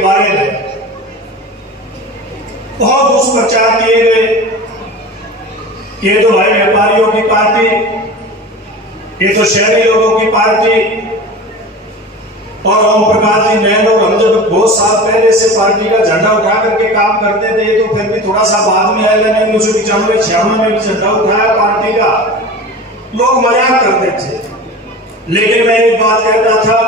के बारे में बहुत दुष्प्रचार किए गए। ये तो भाई व्यापारियों की पार्टी, ये तो शहरी लोगों की पार्टी। और ओम प्रकाश जी नैन और हम जब बहुत साल पहले से पार्टी का झंडा उठा करके काम करते थे, ये तो फिर भी थोड़ा सा बाद में आया, 1995-96 में भी झंडा उठाया पार्टी का, लोग मजाक करते थे। लेकिन मैं एक बात कहता था,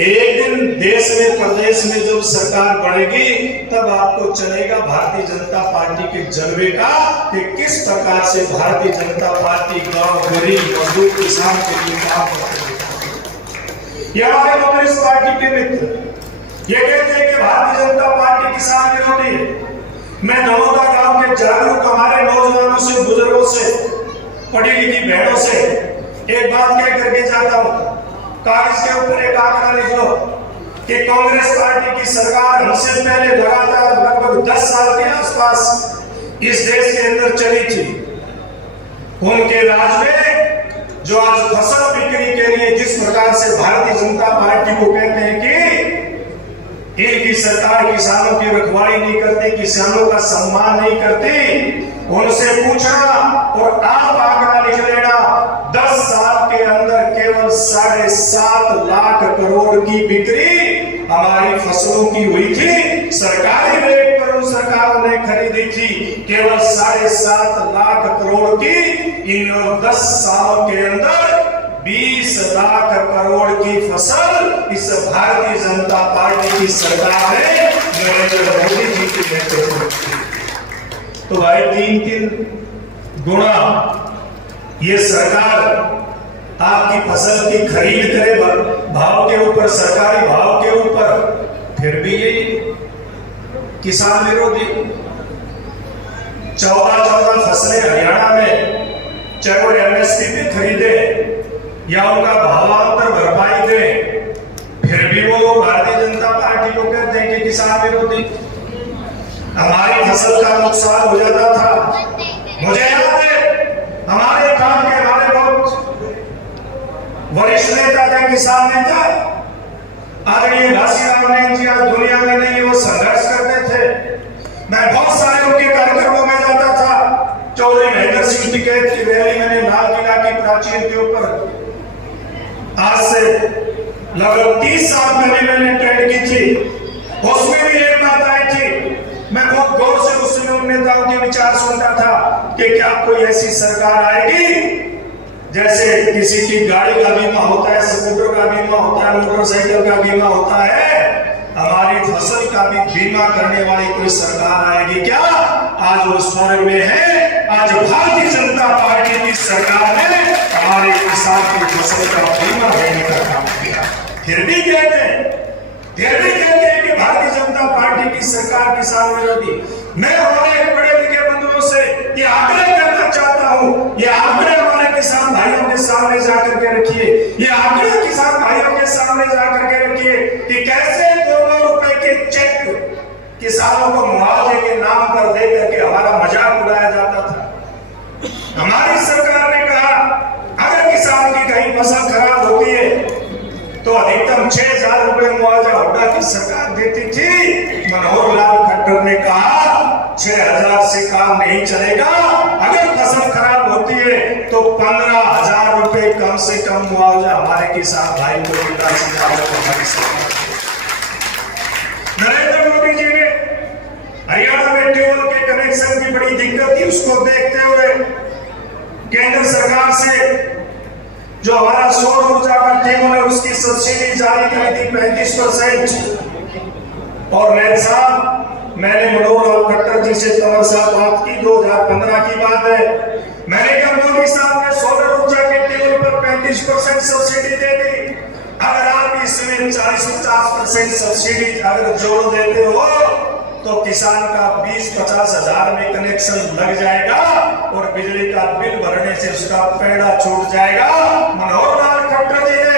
एक दिन देश में प्रदेश में जब सरकार बढ़ेगी तब आपको चलेगा भारतीय जनता पार्टी के जलवे का कि किस प्रकार से भारतीय जनता पार्टी गांव गरीब मजदूर किसान के लिए काम करती है। ये हमारे कांग्रेस पार्टी के मित्र ये कहते हैं कि भारतीय जनता पार्टी किसान विरोधी है। मैं नमोदा गांव के जागरूक हमारे नौजवानों से, बुजुर्गों से, पढ़ी लिखी बहनों से एक बात कह करके जाता हूं, कागज के ऊपर एक आंकड़ा लिख लो कि कांग्रेस पार्टी की सरकार हमसे पहले लगातार लगभग 10 साल के आसपास इस देश के अंदर चली थी। उनके राज में जो आज फसल बिक्री के लिए जिस प्रकार से भारतीय जनता पार्टी को कहते हैं कि इनकी सरकार किसानों की रखवाली नहीं करती, किसानों का सम्मान नहीं करती, उनसे पूछना और आप आंकड़ा लिख लेना, 10 साल के अंदर केवल 7.5 लाख करोड़ की बिक्री हमारी फसलों की हुई थी। सरकारी रेट पर उन सरकारों ने खरीदी थी केवल 7.5 लाख करोड़ की। इन 10 सालों के अंदर 20 लाख करोड़ की फसल इस भारतीय जनता पार्टी की सरकार ने नरेंद्र मोदी जी के नेतृत्व में की। तो भाई 3-3 गुना ये सरकार आपकी फसल की खरीद करे भाव के ऊपर, सरकारी भाव के ऊपर, फिर भी ये किसान विरोधी। 14 फसलें हरियाणा में चाहे वो एमएसपी पे खरीदे या उनका भावांतर भरपाई दे, फिर भी वो लोग भारतीय जनता पार्टी को कहते हैं कि किसान विरोधी। हमारी फसल का नुकसान हो जाता था, मुझे याद है हमारे काम के हमारे बहुत वरिष्ठ नेता थे, किसान नेता आदरणीय घासीराम नैन जी, आज दुनिया में नहीं, वो संघर्ष करते थे। मैं बहुत सारे उनके कार्यक्रमों में जाता था। चौधरी महेंद्र सिंह टिकैत की रैली मैंने लाल किला की प्राचीर के ऊपर आज से लगभग 30 साल पहले मैंने अटेंड की थी। उसमें भी एक बात आई थी, मैं बहुत गौर से उस नेताओं के विचार सुनता था कि क्या कोई ऐसी सरकार आएगी जैसे किसी की गाड़ी का बीमा होता है, स्कूटर का बीमा होता है, मोटरसाइकिल का बीमा होता है, हमारी फसल का भी बीमा करने वाली कोई सरकार आएगी क्या? आज वो स्वर्ग में है। आज भारतीय जनता पार्टी की सरकार ने हमारे किसान की फसल का बीमा देने का काम किया। फिर भी कहते हैं कि भारतीय जनता पार्टी की सरकार किसान विरोधी। मैं हमारे बड़े लिखे बंधुओं से ये आग्रह करना चाहता हूँ, ये आग्रह हमारे किसान भाइयों के सामने जाकर के रखिए, ये आग्रह किसान भाइयों के सामने जाकर के रखिए कि कैसे 2 रुपए के चेक किसानों को मुआवजे के नाम पर दे करके हमारा मजाक उड़ाया जाता था। हमारी सरकार ने कहा अगर किसान की कहीं फसल खराब होती है तो अधिकतम 6,000 रुपए मुआवजा हुड्डा की सरकार देती थी। मनोहर लाल खट्टर ने कहा 6,000 से काम नहीं चलेगा, अगर फसल खराब होती है तो 15,000 रुपए कम से कम मुआवजा हमारे किसान भाई को मिलना चाहिए। नरेंद्र मोदी जी ने हरियाणा में ट्यूबवेल के कनेक्शन की बड़ी दिक्कत थी, उसको देखते हुए केंद्र सरकार से जो हमारा सौर ऊर्जा का केबल है उसकी सब्सिडी जारी करी थी 35%। और नैन साहब, मैंने मनोहर लाल खट्टर जी से तंवर साहब बात की, 2015 की बात है। मैंने कहा मोदी साहब ने सोलर ऊर्जा के केबल पर 35% सब्सिडी दे दी, अगर आप इसमें 40-50% सब्सिडी अगर जोड़ देते हो तो किसान का 20-50 हजार में कनेक्शन लग जाएगा और बिजली का बिल भरने से उसका पैड़ा छूट जाएगा। मनोहर लाल खट्टर जी ने